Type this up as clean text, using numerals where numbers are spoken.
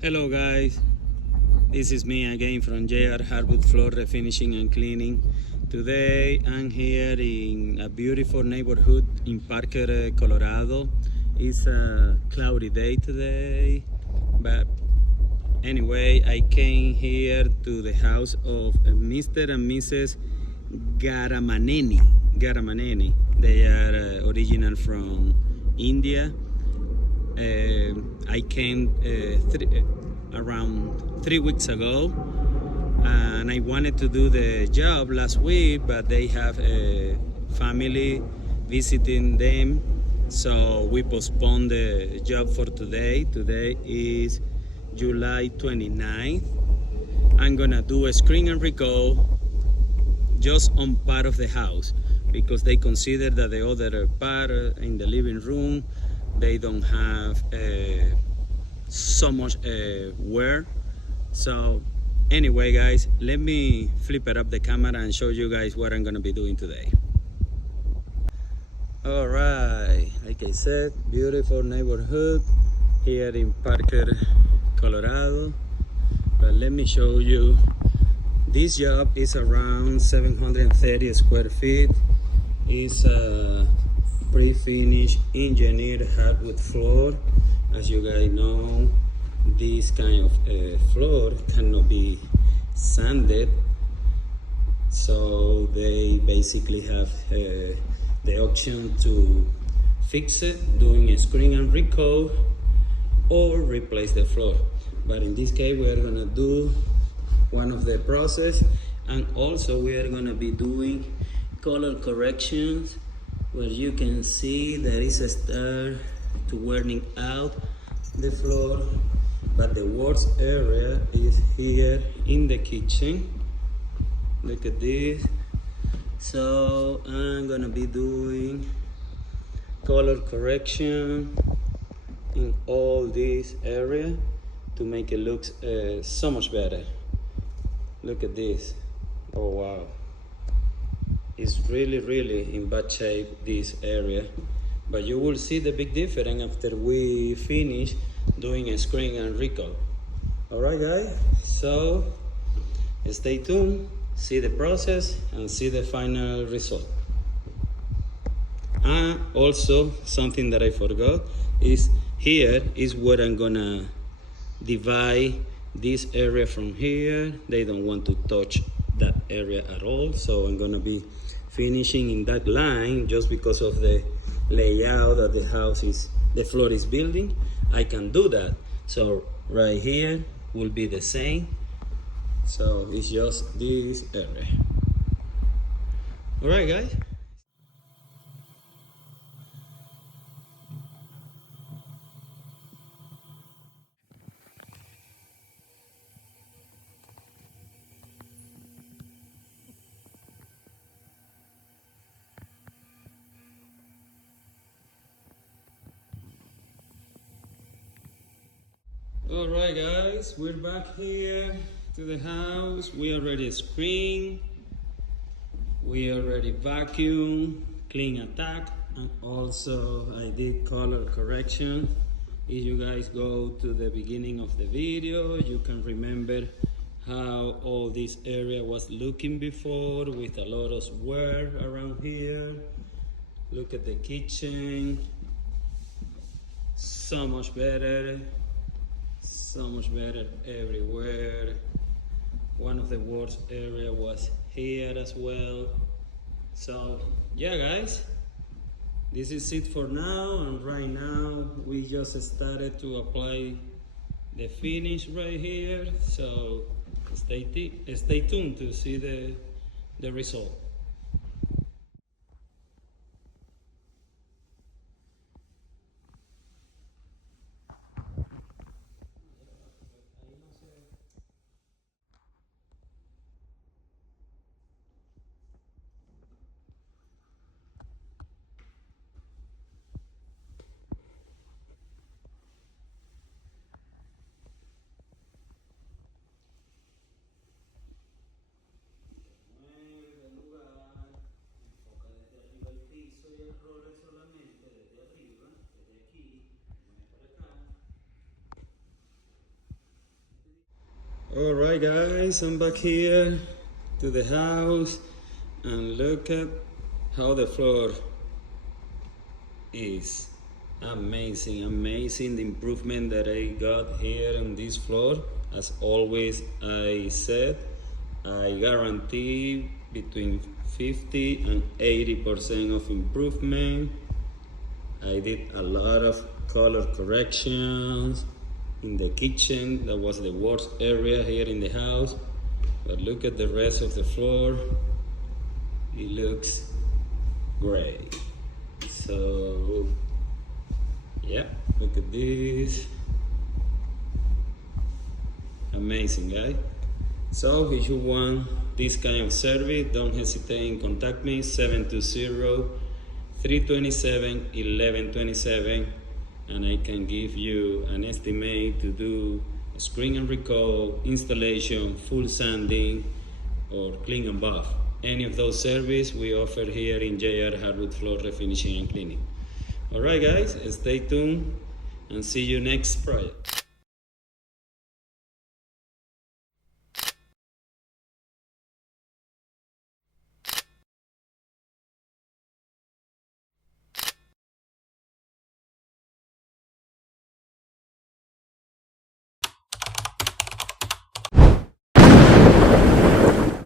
Hello guys, this is me again from 𝐬𝐮 Hardwood Floor Refinishing and Cleaning. Today I'm here in a beautiful neighborhood in Parker, Colorado. It's a cloudy day today, but anyway, I came here to the house of Mr. and Mrs. 𝐬𝐮𝐫𝐸𝐻𝐫𝐸𝐻. They are original from India. I came around 3 weeks ago, and I wanted to do the job last week, but they have a family visiting them, so we postponed the job for today. Today is July 29th. I'm gonna do a screen and recoat just on part of the house because they consider that the other part in the living room, they don't have so much wear. So anyway guys, let me flip it up the camera and show you guys what I'm gonna be doing today. All right, like I said, beautiful neighborhood here in Parker, Colorado. But let me show you, this job is around 730 square feet. It's a pre-finished engineered hardwood floor. As you guys know, this kind of floor cannot be sanded, so they basically have the option to fix it, doing a screen and recoat, or replace the floor. But in this case, we are gonna do one of the process, and also we are gonna be doing color corrections, where you can see there is a start to wearing out the floor, but the worst area is here in the kitchen. Look at this. So I'm gonna be doing color correction in all this area to make it look so much better. Look at this. Oh wow, it's really in bad shape, this area, but you will see the big difference after we finish doing a screen and recoat. All right guys, so stay tuned, see the process and see the final result. And also something that I forgot is, here is where I'm gonna divide this area from here. They don't want to touch that area at all, so I'm gonna be finishing in that line just because of the layout that the house is, the floor is building. I can do that, so right here will be the same, so it's just this area. All right guys. All right guys, we're back here to the house. We already screened, we already vacuum, clean attack, and also I did color correction. If you guys go to the beginning of the video, you can remember how all this area was looking before, with a lot of wear around here. Look at the kitchen, so much better everywhere. One of the worst area was here as well. So yeah guys, this is it for now, and right now we just started to apply the finish right here, so stay tuned to see the result. All right, guys, I'm back here to the house, and look at how the floor is. Amazing the improvement that I got here on this floor. As always, I said I guarantee between 50 and 80% of improvement. I did a lot of color corrections in the kitchen. That was the worst area here in the house, but look at the rest of the floor. It looks great. So yeah, look at this. Amazing, guys. So if you want this kind of service, don't hesitate and contact me, 720-327-1127, and I can give you an estimate to do a screen and recoat, installation, full sanding, or clean and buff. Any of those services we offer here in JR Hardwood Floor Refinishing and Cleaning. All right, guys, stay tuned and see you next project.